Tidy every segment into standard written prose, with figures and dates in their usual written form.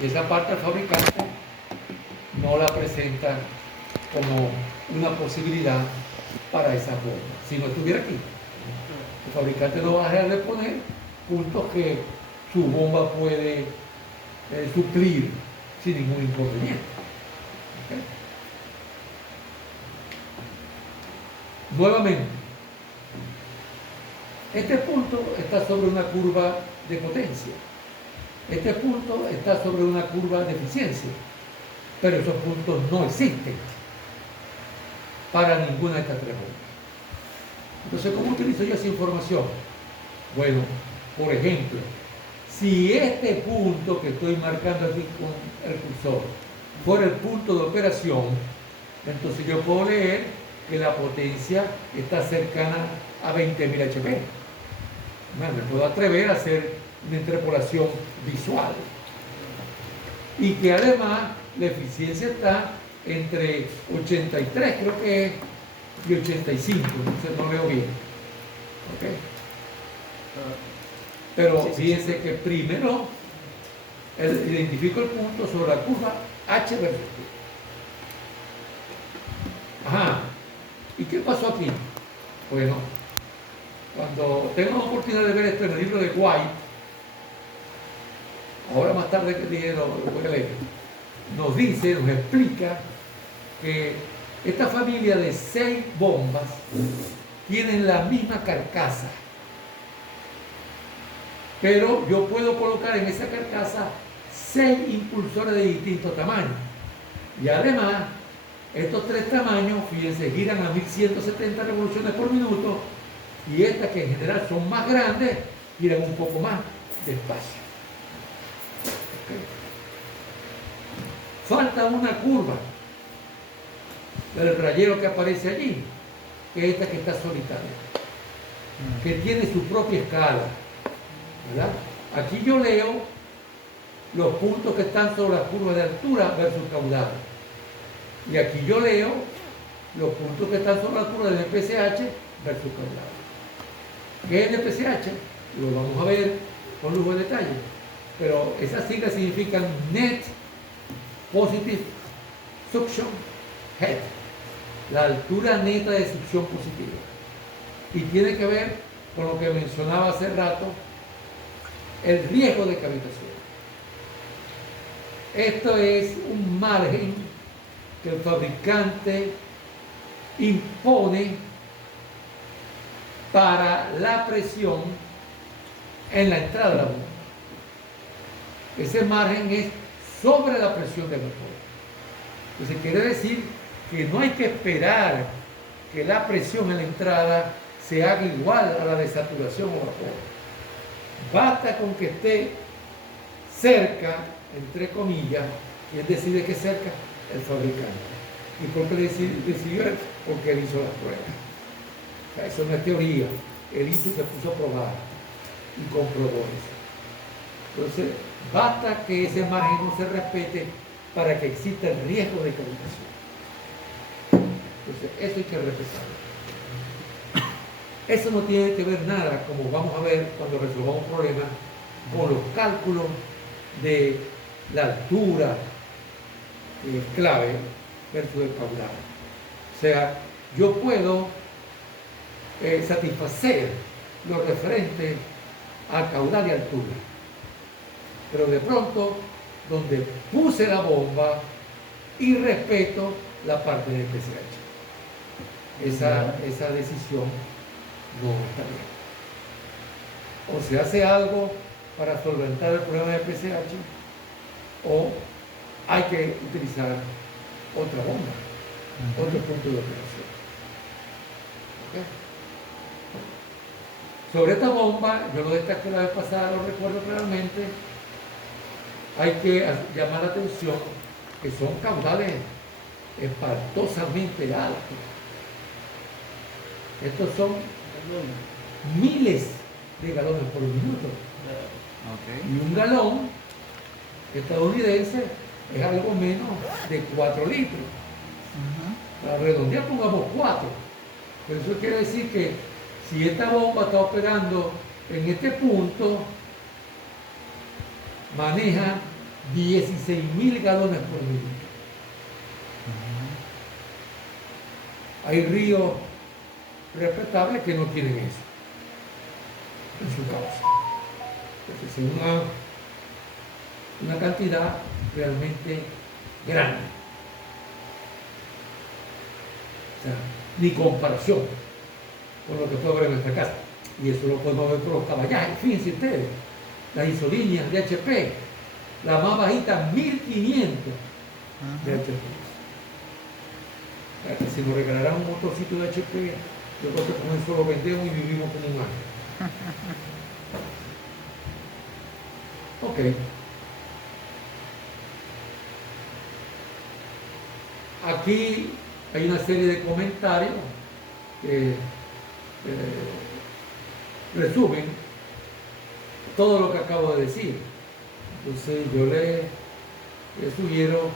Y esa parte el fabricante no la presenta como una posibilidad para esa bomba. Si no estuviera aquí, el fabricante no va a dejar de poner puntos que su bomba puede suplir sin ningún inconveniente. ¿Okay? Nuevamente, este punto está sobre una curva de potencia. Este punto está sobre una curva de eficiencia. Pero esos puntos no existen para ninguna de estas tres bombas. Entonces, ¿cómo utilizo yo esa información? Bueno, por ejemplo, si este punto que estoy marcando aquí con el cursor fuera el punto de operación, entonces yo puedo leer que la potencia está cercana a 20.000 HP. Bueno, me puedo atrever a hacer una interpolación visual. Y que además la eficiencia está entre 83, creo que es, y 85, entonces no leo bien. ¿Okay? Pero fíjense que primero identifico el punto sobre la curva H versus T. Ajá. ¿Y qué pasó aquí? Bueno, cuando tengo la oportunidad de ver esto en el libro de White, ahora más tarde que dije lo voy a leer, nos dice, nos explica que esta familia de 6 bombas tienen la misma carcasa, pero yo puedo colocar en esa carcasa 6 impulsores de distintos tamaños. Y además, estos 3 tamaños, fíjense, giran a 1170 revoluciones por minuto, y estas que en general son más grandes, giran un poco más despacio. ¿Okay? Falta una curva del rayero que aparece allí, que es esta que está solitaria, que tiene su propia escala, ¿verdad? Aquí yo leo los puntos que están sobre la curva de altura versus caudal. Y aquí yo leo los puntos que están sobre la curva del NPCH versus caudal. ¿Qué es NPCH? Lo vamos a ver con lujo de detalle. Pero esas siglas significan Net Positive Suction Head, la altura neta de succión positiva. Y tiene que ver con lo que mencionaba hace rato, el riesgo de cavitación. Esto es un margen que el fabricante impone para la presión en la entrada de la bomba. Ese margen es sobre la presión del motor. Entonces quiere decir que no hay que esperar que la presión en la entrada se haga igual a la de saturación o vapor. Basta con que esté cerca, entre comillas, y él decide que cerca, el fabricante. ¿Y por qué decidió él? Porque él hizo las pruebas. O sea, eso no es teoría. Él hizo y se puso a probar y comprobó eso. Entonces, basta que ese margen no se respete para que exista el riesgo de cavitación. Entonces, eso hay que respetarlo. Eso no tiene que ver nada, como vamos a ver cuando resolvamos un problema, con los cálculos de la altura, que es clave, versus el caudal. O sea, yo puedo satisfacer lo referente a caudal y altura. Pero de pronto, donde puse la bomba y respeto la parte del PCH. Esa decisión no está bien. O se hace algo para solventar el problema del PCH, o hay que utilizar otra bomba, otro punto de operación. ¿Okay? Sobre esta bomba, yo lo destaqué la vez pasada, lo recuerdo claramente, hay que llamar la atención que son caudales espantosamente altos. Estos son miles de galones por minuto. Okay. Y un galón estadounidense es algo menos de 4 litros. Para redondear, pongamos 4. Pero eso quiere decir que si esta bomba está operando en este punto, maneja 16.000 galones por minuto. Hay ríos respetables que no tienen eso en su causa. Entonces es una cantidad realmente grande. O sea, ni comparación con lo que puede haber en nuestra casa. Y eso lo podemos ver por los caballajes. Fíjense ustedes, las isolíneas de HP, la más bajita, 1500 de HP. Si nos regalaran un motorcito de HP, yo creo que con eso lo vendemos y vivimos como un año. Ok. Aquí hay una serie de comentarios que resumen todo lo que acabo de decir. Entonces yo les sugiero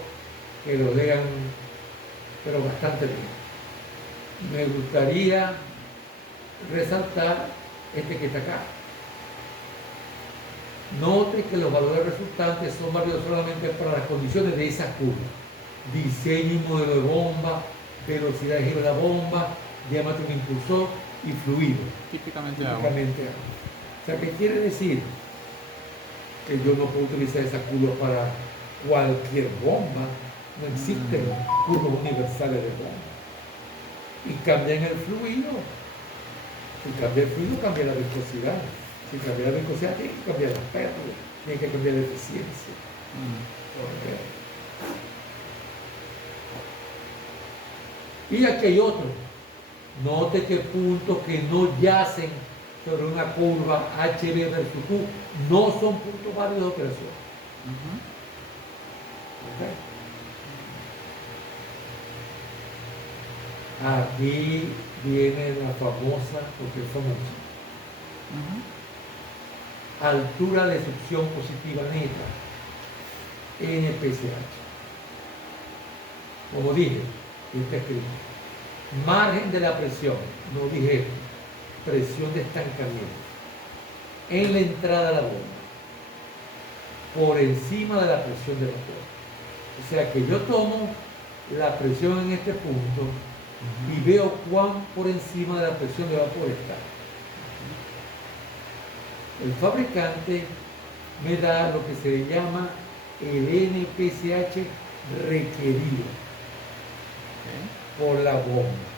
que lo lean, pero bastante bien. Me gustaría resaltar este que está acá. Note que los valores resultantes son válidos solamente para las condiciones de esa curva. Diseño y modelo de bomba, velocidad de giro de la bomba, diámetro de impulsor y fluido. Típicamente agua. O sea, ¿qué quiere decir? Que yo no puedo utilizar esa curva para cualquier bomba. No existen curvas universales de bomba. Y cambian el fluido. Si cambia el fluido, cambia la viscosidad. Si cambia la viscosidad, tiene que cambiar la pérdida, tiene que cambiar la eficiencia. Y aquí hay otro. Note que puntos que no yacen sobre una curva HB versus Q no son puntos válidos de operación. Aquí viene la famosa, porque es famosa, altura de succión positiva neta, NPCH. Como dije, está escrito. Margen de la presión, no dije esto, presión de estancamiento en la entrada a la bomba, por encima de la presión de vapor. O sea que yo tomo la presión en este punto y veo cuán por encima de la presión de vapor está. El fabricante me da lo que se llama el NPCH requerido por la bomba.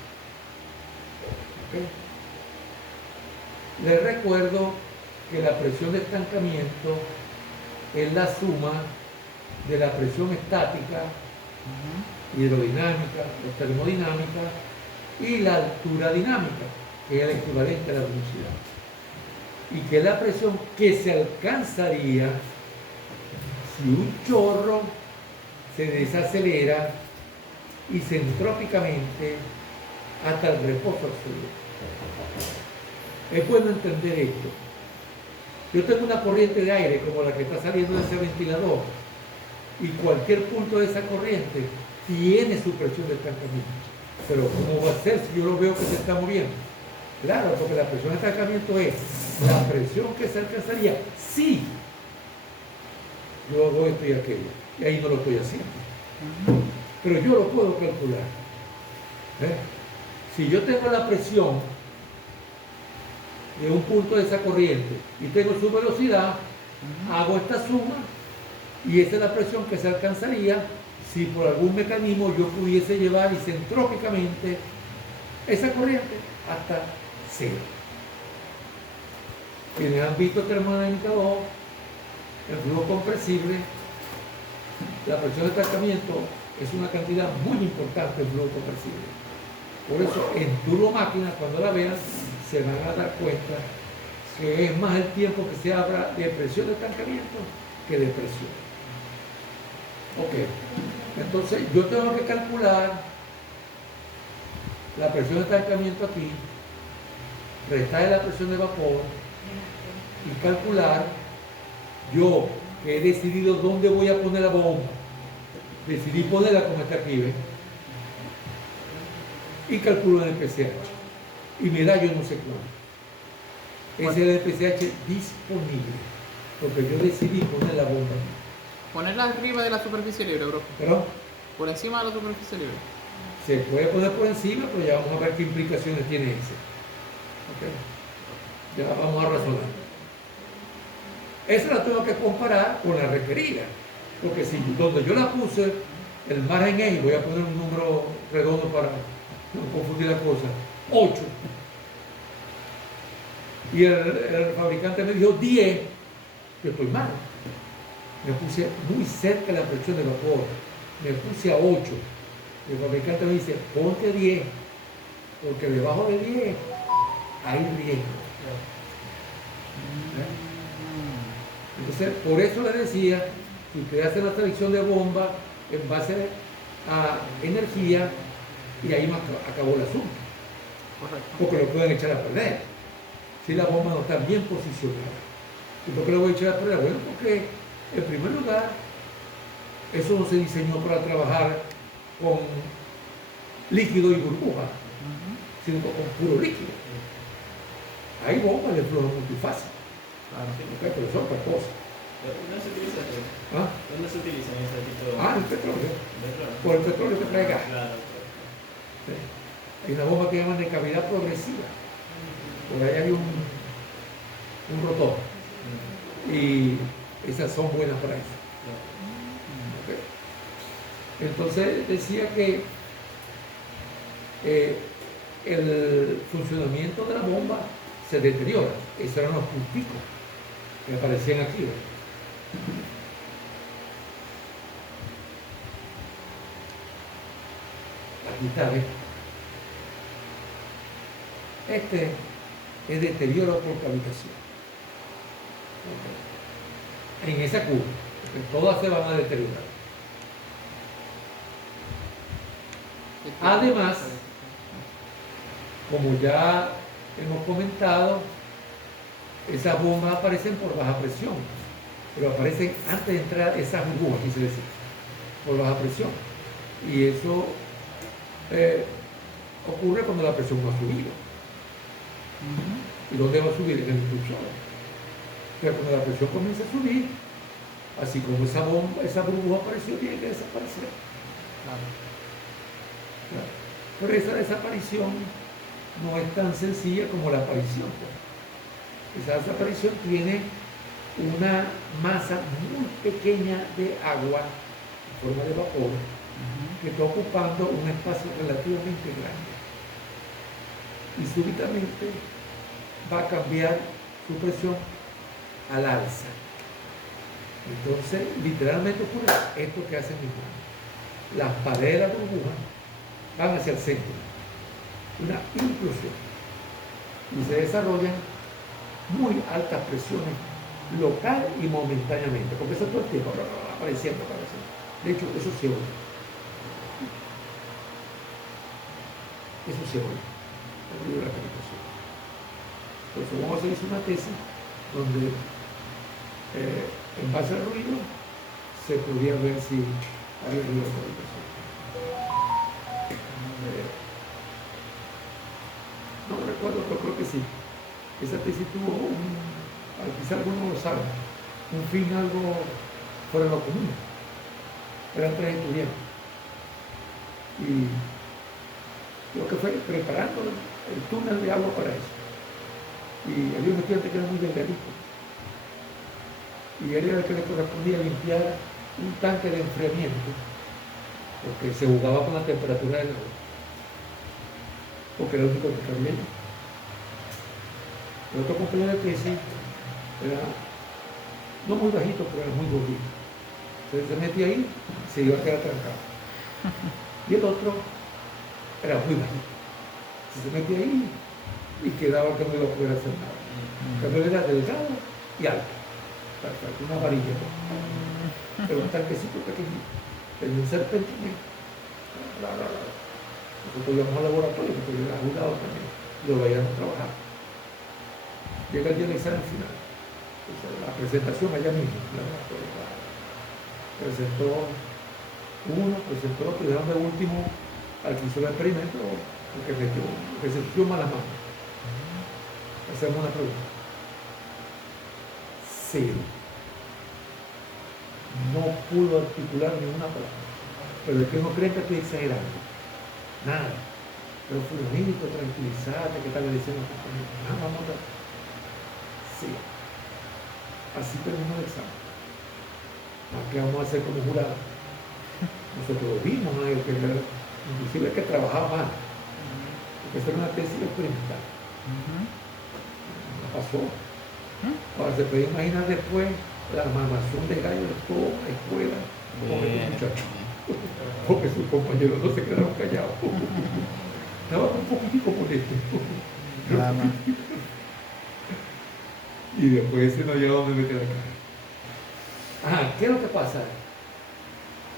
Les recuerdo que la presión de estancamiento es la suma de la presión estática, hidrodinámica o termodinámica y la altura dinámica, que es el equivalente a la velocidad. Y que es la presión que se alcanzaría si un chorro se desacelera isentrópicamente hasta el reposo absoluto. Es bueno entender esto. Yo tengo una corriente de aire como la que está saliendo de ese ventilador y cualquier punto de esa corriente tiene su presión de estancamiento. Pero ¿cómo va a ser si yo lo veo que se está moviendo? Claro, porque la presión de estancamiento es la presión que se alcanzaría si yo hago esto y aquello. Y ahí no lo estoy haciendo. Pero yo lo puedo calcular. Si yo tengo la presión de un punto de esa corriente y tengo su velocidad, hago esta suma y esa es la presión que se alcanzaría si por algún mecanismo yo pudiese llevar isentrópicamente esa corriente hasta cero. Quienes han visto termodinámica 2, el flujo compresible, la presión de estancamiento es una cantidad muy importante del flujo compresible. Por eso en turbo máquina, cuando la vean, se van a dar cuenta que es más el tiempo que se habla de presión de estancamiento que de presión. Ok, entonces yo tengo que calcular la presión de estancamiento aquí, restar la presión de vapor y calcular yo que he decidido dónde voy a poner la bomba. Decidí ponerla como está aquí, ¿ves? Y calculo el PCH. Y me da yo no sé cuánto. Ese es el PCH disponible. porque yo decidí poner la bomba. Ponerla arriba de la superficie libre, bro. Pero Por encima de la superficie libre. se puede poner por encima, pero ya vamos a ver qué implicaciones tiene ese. ¿Ok? Ya vamos a resolver. Esa la tengo que comparar con la requerida. Porque si donde yo la puse, el margen es, y voy a poner un número redondo para no confundir la cosa, 8. Y el fabricante me dijo 10, yo estoy mal. Me puse muy cerca de la presión de vapor, me puse a 8. El fabricante me dice, ponte 10, porque debajo de 10 hay riesgo. Entonces, por eso le decía que usted hace la selección de bomba en base a energía y ahí no acabó el asunto. Correcto. Porque lo pueden echar a perder si la bomba no está bien posicionada. ¿Y por qué lo voy a echar a perder? Bueno, porque en primer lugar, eso no se diseñó para trabajar con líquido y burbuja, sino con puro líquido. Hay bombas de flujo multifásico, Claro. pero son otra cosa. ¿Dónde se utiliza eso? ¿Ah? ¿Dónde se utiliza ese tipo de El petróleo. petróleo? Por el petróleo que trae gas. Claro. Sí. Hay una bomba que llaman de cavidad progresiva. Por ahí hay un rotor. Y esas son buenas para eso. Ok. Entonces decía que el funcionamiento de la bomba se deteriora. Esos eran los punticos que aparecían aquí. Aquí está, ¿ves? Este es deterioro por cavitación. En esa curva, porque todas se van a deteriorar. Además, como ya hemos comentado, esas bombas aparecen por baja presión, pero aparecen antes de entrar esas burbujas, quise decir, por baja presión. Y eso ocurre cuando la presión no ha subido. ¿Y dónde va a subir? En el impulsor. Pero cuando la presión comienza a subir, así como esa bomba, esa burbuja apareció, tiene que desaparecer. Claro. Claro. Pero esa desaparición no es tan sencilla como la aparición. Esa desaparición tiene una masa muy pequeña de agua en forma de vapor que está ocupando un espacio relativamente grande. Y súbitamente va a cambiar su presión al alza. Entonces, literalmente ocurre esto que hacen mis manos. Las paredes de la burbuja van hacia el centro, una implosión, y se desarrollan muy altas presiones local y momentáneamente, porque eso todo el tiempo apareciendo. De hecho, eso se oye. Eso se oye, el ruido de la cavitación. Por eso vamos a hacer una tesis donde en base al ruido se podría ver si hay ruido de cavitación. No recuerdo, pero creo que sí. Esa tesis tuvo, quizá algunos lo saben, un fin algo fuera de lo común. Eran 3 estudiantes. Y lo que fue preparando el túnel de agua para eso. Y había un estudiante que era muy delgadito. Y él era el que le correspondía limpiar un tanque de enfriamiento, porque se jugaba con la temperatura del agua. Porque era el único que cabía allí. El otro compañero de tesis era no muy bajito, pero era muy gordito. Entonces se metía ahí, se iba a quedar trancado. Y el otro era muy bajito. Se metía ahí y quedaba que no iba a poder hacer nada. Pero él era delgado y alto. Perfecto, una varilla. Pero un tanquecito pequeñito. Tenía un serpentín. Nosotros íbamos al laboratorio, porque yo era juzgado también. Lo veíamos trabajar. Llega el día del examen final. Entonces, la presentación allá mismo. Presentó uno, presentó otro, y dejaron de último al que hizo el experimento, porque se dio malas manos. Hacemos una pregunta. 0. no pudo articular ninguna palabra. Pero es que no creen que estoy exagerando. Nada. Pero fulanito, tranquilízate, ¿qué tal le dicen los compañeros? Ah, vamos a ver. Sí. Así terminó el examen. ¿Qué vamos a hacer como jurado? Nosotros lo vimos, ¿no? Inclusive el que trabajaba más. Porque esta era una tesis experimental. No pasó. Ahora se puede imaginar después la mamazón de gallo de toda la escuela con estos muchachos. Porque sus compañeros no se quedaron callados. Estaba un poquitico por esto. Nada más. Y después ese no llegó donde meter la cara. Ajá, ¿qué es lo que pasa?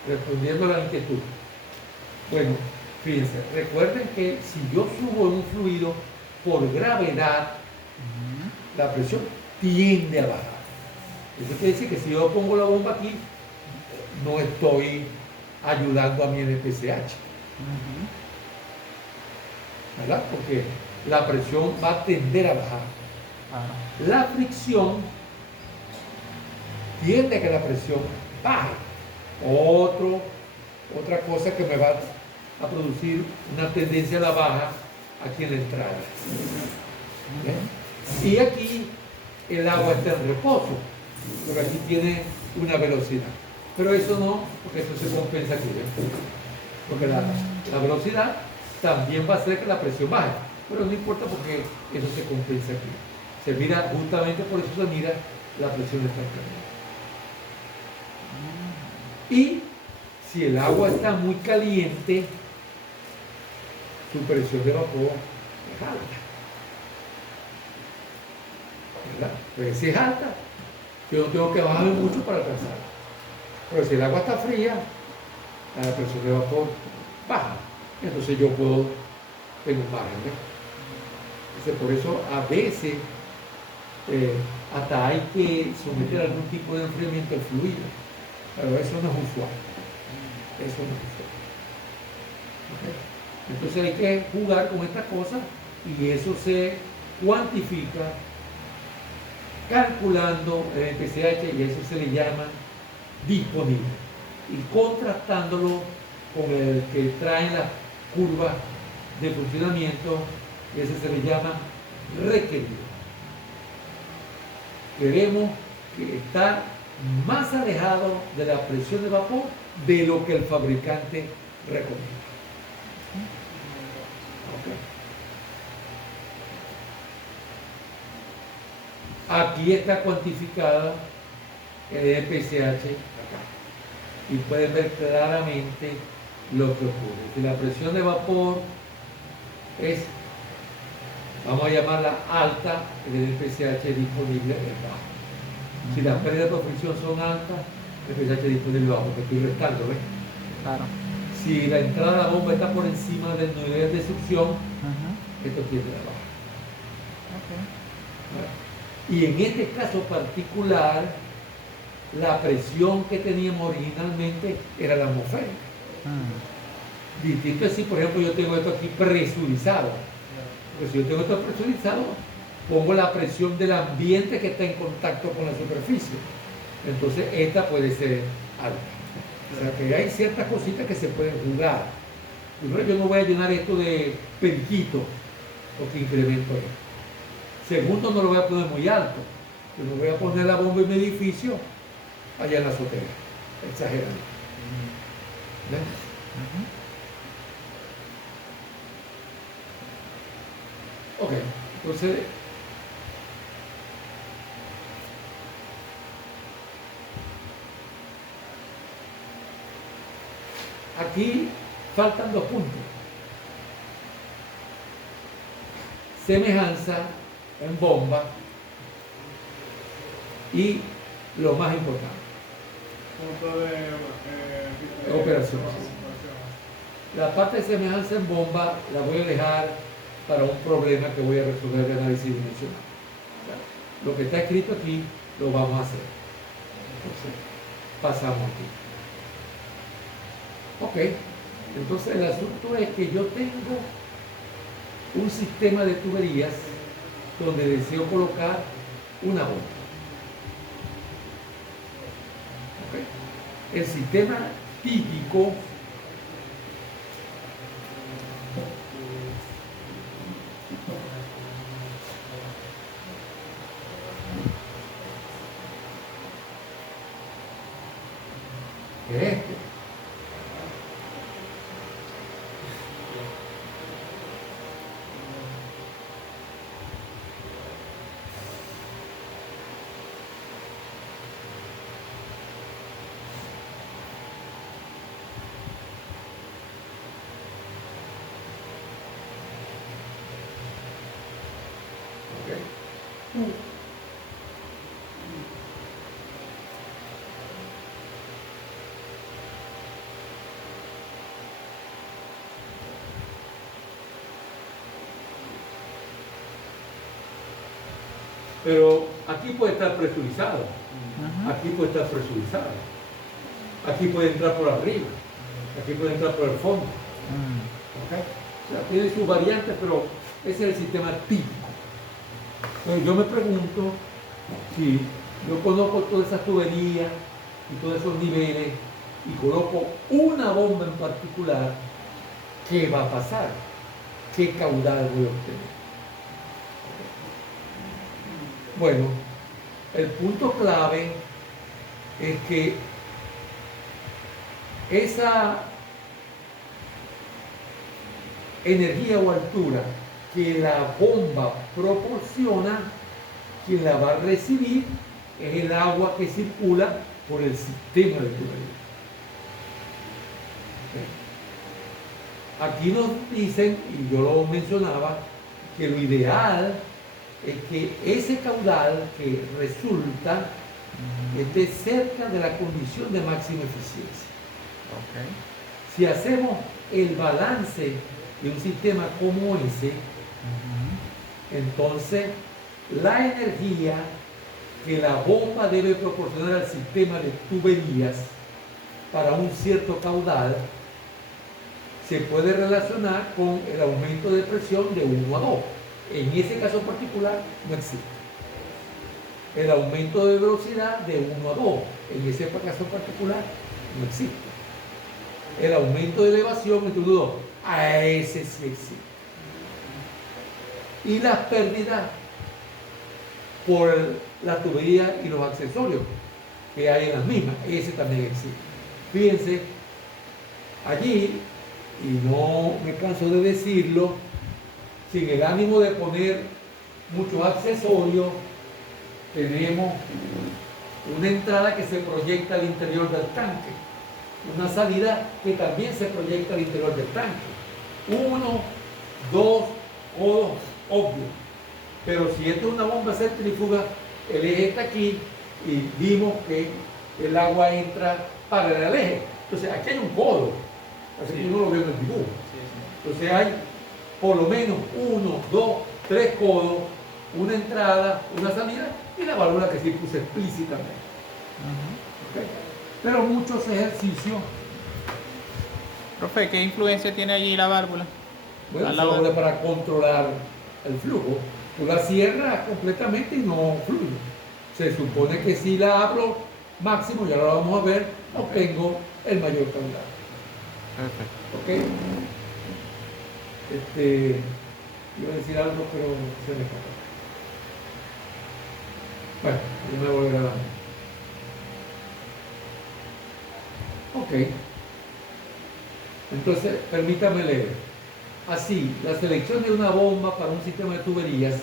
Respondiendo a la inquietud. Bueno, fíjense, recuerden que si yo subo en un fluido por gravedad, la presión tiende a bajar. Eso quiere decir que si yo pongo la bomba aquí, no estoy ayudando a mi NPCH. ¿Verdad? Porque la presión va a tender a bajar. La fricción tiende a que la presión baje. Otra cosa que me va a producir una tendencia a la baja aquí en la entrada. ¿Bien? Y aquí el agua está en reposo, pero aquí tiene una velocidad. Pero eso no, porque eso se compensa aquí. ¿Ven? Porque la velocidad también va a hacer que la presión baje, pero no importa porque eso se compensa aquí. Se mira, justamente por eso se mira la presión estancada. Y si el agua está muy caliente, su presión de vapor es alta. ¿Verdad? Pues si es alta, yo no tengo que bajarme mucho para alcanzarla. Pero si el agua está fría, la presión de vapor baja. Entonces yo tengo un margen. Entonces por eso a veces hasta hay que someter algún tipo de enfriamiento al fluido. Pero eso no es usual. Eso no es usual. ¿Okay? Entonces hay que jugar con esta cosa y eso se cuantifica calculando el PCH y eso se le llama disponible y contrastándolo con el que traen las curvas de funcionamiento, ese se le llama requerido. Queremos que está más alejado de la presión de vapor de lo que el fabricante recomienda. Okay. Aquí está cuantificada el PCH acá y pueden ver claramente lo que ocurre. Si la presión de vapor es, vamos a llamarla alta, el PCH disponible es bajo. Si las pérdidas por fricción son altas, el PCH disponible es bajo, porque estoy restando, ¿ves? Claro. Si la entrada de la bomba está por encima del nivel de succión, esto tiende a bajar. Y en este caso particular, la presión que teníamos originalmente era la atmosférica. Distinto es si, por ejemplo, yo tengo esto aquí presurizado. Porque si yo tengo esto presurizado, pongo la presión del ambiente que está en contacto con la superficie. Entonces, esta puede ser alta. O sea, que hay ciertas cositas que se pueden jugar. Primero, yo no voy a llenar esto de periquito, porque incremento esto. Segundo, no lo voy a poner muy alto. Yo no voy a poner la bomba en mi edificio allá en la azotea. Exagerando. ¿Ven? Ok, entonces aquí faltan 2 puntos. Semejanza en bomba y lo más importante, Punto de operación. La parte de semejanza en bomba la voy a dejar para un problema que voy a resolver de análisis dimensional. Lo que está escrito aquí lo vamos a hacer. Entonces, pasamos aquí. Ok, entonces el asunto es que yo tengo un sistema de tuberías donde deseo colocar una bomba. Ok, el sistema típico que es este. Ok. Pero aquí puede estar presurizado, Ujú. aquí puede estar presurizado, aquí puede entrar por arriba, aquí puede entrar por el fondo. Mm. ¿Ok? O sea, tiene sus variantes, pero ese es el sistema típico. Entonces yo me pregunto si yo conozco todas esas tuberías y todos esos niveles y coloco una bomba en particular, ¿qué va a pasar? ¿Qué caudal voy a obtener? Bueno, el punto clave es que esa energía o altura que la bomba proporciona, quien la va a recibir es el agua que circula por el sistema de tubería. Aquí nos dicen, y yo lo mencionaba, que lo ideal es que ese caudal que resulta esté cerca de la condición de máxima eficiencia. Ok. Si hacemos el balance de un sistema como ese, Ujú. entonces la energía que la bomba debe proporcionar al sistema de tuberías para un cierto caudal se puede relacionar con el aumento de presión de 1 a 2. En ese caso particular no existe. El aumento de velocidad de 1 a 2. En ese caso particular no existe. El aumento de elevación entre 1 y 2. A ese sí existe. Y las pérdidas por la tubería y los accesorios que hay en las mismas. Ese también existe. Fíjense, allí, y no me canso de decirlo, sin el ánimo de poner muchos accesorios, tenemos una entrada que se proyecta al interior del tanque, una salida que también se proyecta al interior del tanque. 1, 2 codos, obvio. Pero si esto es una bomba centrífuga, el eje está aquí y vimos que el agua entra para el eje. Entonces aquí hay un codo, así que uno lo ve en el dibujo. Entonces hay por lo menos 1, 2, 3 codos, una entrada, una salida y la válvula que sí puse explícitamente. Ujú. ¿Ok? Pero muchos ejercicios, Profe, ¿qué influencia tiene allí la válvula? bueno, A se la hora- válvula para controlar el flujo. Tú la cierras completamente y no fluye. Se supone que si la abro máximo, ya lo vamos a ver, obtengo el mayor caudal. Perfecto. ¿Ok? Iba a decir algo, pero se me escapó. Bueno, yo me voy a dar. Ok. Entonces, permítame leer. Así, la selección de una bomba para un sistema de tuberías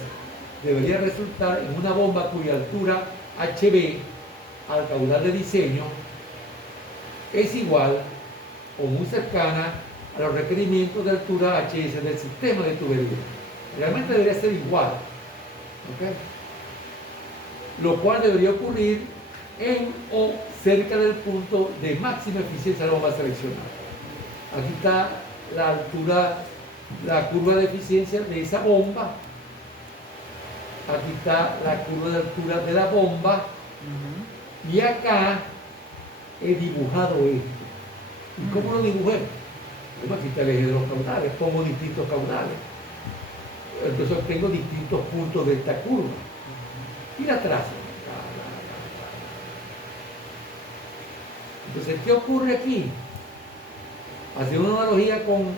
debería resultar en una bomba cuya altura HB al caudal de diseño es igual o muy cercana a los requerimientos de altura HS del sistema de tubería. Realmente debería ser igual, ¿ok? Lo cual debería ocurrir en o cerca del punto de máxima eficiencia de la bomba seleccionada. Aquí está la altura, la curva de eficiencia de esa bomba. Aquí está la curva de altura de la bomba. Ujú. Y acá he dibujado esto. ¿Y cómo lo dibujé? Bueno, aquí está el eje de los caudales, pongo distintos caudales. Entonces obtengo distintos puntos de esta curva. Y la trazo. Entonces, ¿qué ocurre aquí? Haciendo una analogía con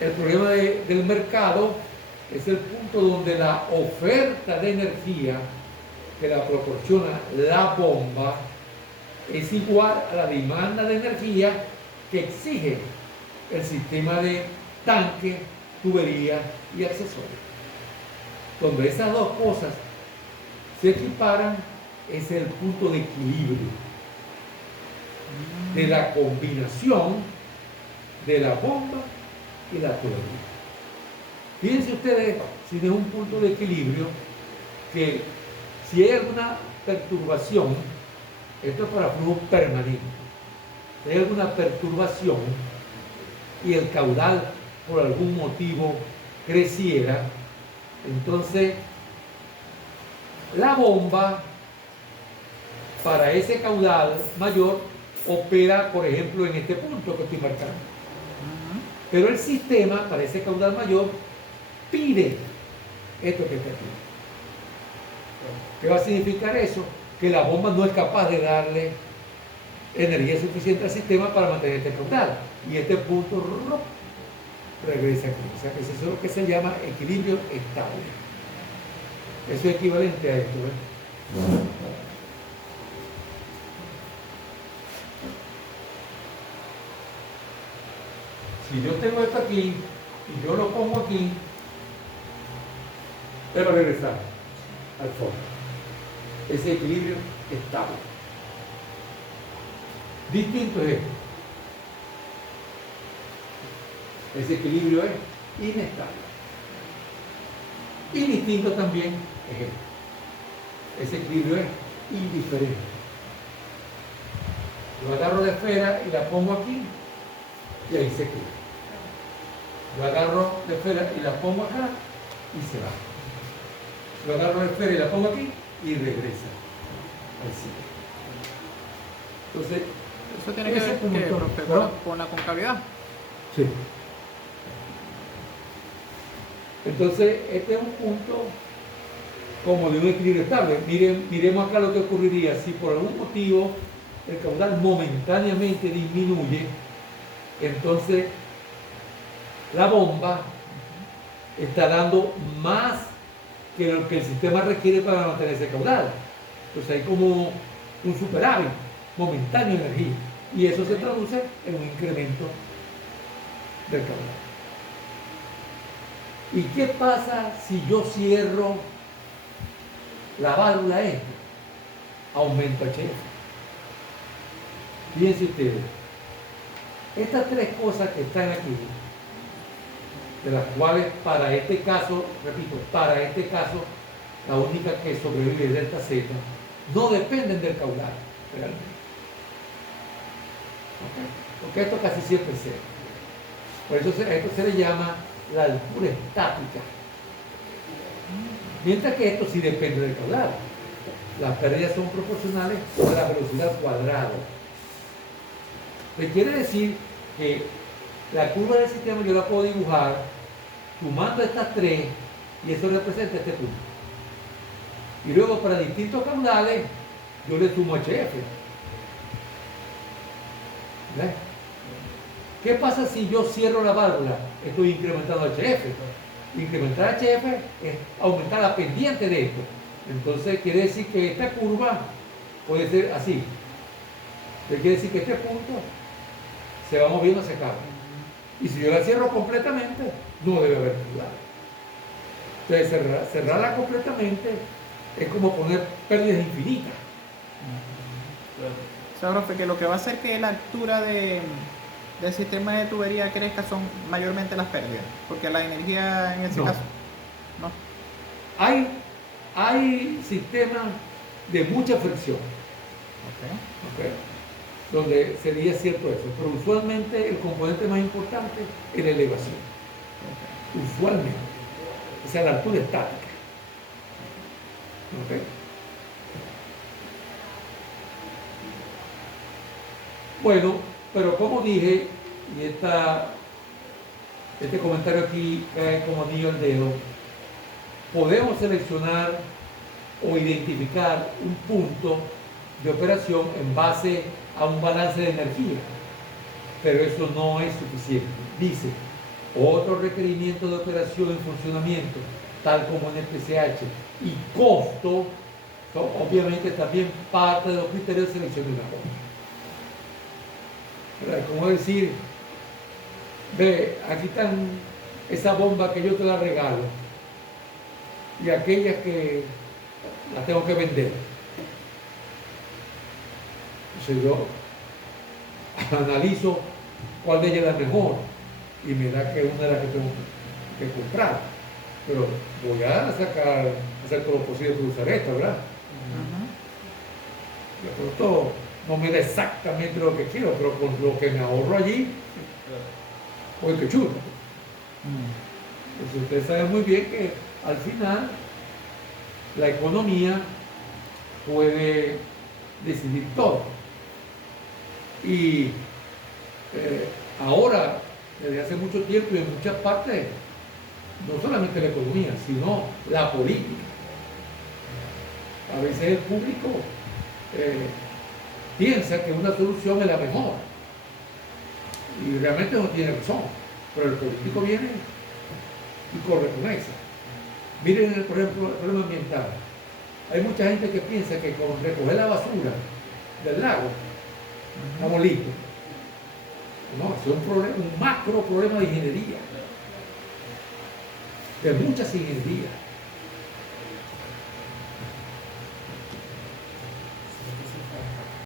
el problema del mercado, es el punto donde la oferta de energía que la proporciona la bomba es igual a la demanda de energía que exige el sistema de tanque, tubería y accesorios. Donde esas dos cosas se equiparan es el punto de equilibrio de la combinación de la bomba y la tubería. Fíjense ustedes, si es un punto de equilibrio, que si hay alguna perturbación, esto es para flujo permanente, si hay alguna perturbación y el caudal por algún motivo creciera, entonces la bomba para ese caudal mayor opera, por ejemplo, en este punto que estoy marcando. Pero el sistema para ese caudal mayor pide esto que está aquí. ¿Qué va a significar eso? Que la bomba no es capaz de darle energía suficiente al sistema para mantener este caudal. Y este punto regresa aquí. O sea, que eso es lo que se llama equilibrio estable. Eso es equivalente a esto. Si yo tengo esto aquí y yo lo pongo aquí, él va a regresar al fondo. Ese equilibrio estable. Distinto es esto. Ese equilibrio es inestable. Y distinto también es esto. Ese equilibrio es indiferente. Lo agarro de esfera y la pongo aquí y ahí se queda. Lo agarro de esfera y la pongo acá y se va. Lo agarro de esfera y la pongo aquí y regresa al sitio. Entonces, Eso tiene que ver con la concavidad. Sí. Entonces, este es un punto como de un equilibrio estable. Miremos acá lo que ocurriría si por algún motivo el caudal momentáneamente disminuye, entonces la bomba está dando más que lo que el sistema requiere para mantener ese caudal. Entonces hay como un superávit momentáneo de energía y eso se traduce en un incremento del caudal. ¿Y qué pasa si yo cierro la válvula esta? Aumento HF. Fíjense ustedes, estas tres cosas que están aquí, de las cuales para este caso, repito, para este caso, la única que sobrevive es delta Z, no dependen del caudal, realmente. ¿Okay? Porque esto casi siempre es cero. Por eso a esto se le llama la altura estática. Mientras que esto sí depende del caudal. Las pérdidas son proporcionales a la velocidad al cuadrado. Quiere decir que la curva del sistema yo la puedo dibujar sumando estas tres y eso representa este punto. Y luego para distintos caudales yo le sumo HF. ¿Ves? ¿Qué pasa si yo cierro la válvula? Estoy incrementando HF. Incrementar HF es aumentar la pendiente de esto. Entonces quiere decir que esta curva puede ser así. Quiere decir que este punto se va moviendo hacia acá. Y si yo la cierro completamente, no debe haber caudal. Entonces cerrarla completamente es como poner pérdidas infinitas. O sea, profe, que lo que va a hacer que la altura del sistema de tubería crezca son mayormente las pérdidas, porque la energía en ese No. caso no. Hay sistemas de mucha fricción, Okay. ¿ok? Donde sería cierto eso, pero usualmente el componente más importante es la elevación. Usualmente, o sea, la altura estática. ¿Ok? Bueno, pero como dije, y este comentario aquí cae como anillo al dedo, podemos seleccionar o identificar un punto de operación en base a un balance de energía. Pero eso no es suficiente. Dice, otro requerimiento de operación en funcionamiento, tal como en el PCH, y costo, son obviamente también parte de los criterios de selección de una bomba. ¿Verdad? Como decir, ve, aquí están esa bomba que yo te la regalo y aquellas que las tengo que vender. Entonces yo analizo cuál de ellas es la mejor y me da que es una de las que tengo que comprar. Pero voy a hacer todo lo posible para usar esta, ¿verdad? De pronto no me da exactamente lo que quiero, pero con lo que me ahorro allí, pues que chulo. Entonces ustedes saben muy bien que al final la economía puede decidir todo. Y ahora, desde hace mucho tiempo y en muchas partes, no solamente la economía, sino la política. A veces el público piensa que una solución es la mejor y realmente no tiene razón, pero el político viene y corre con esa. Miren, por ejemplo, el problema ambiental. Hay mucha gente que piensa que con recoger la basura del lago estamos listos. No, es un macro problema de ingeniería, de muchas ingenierías.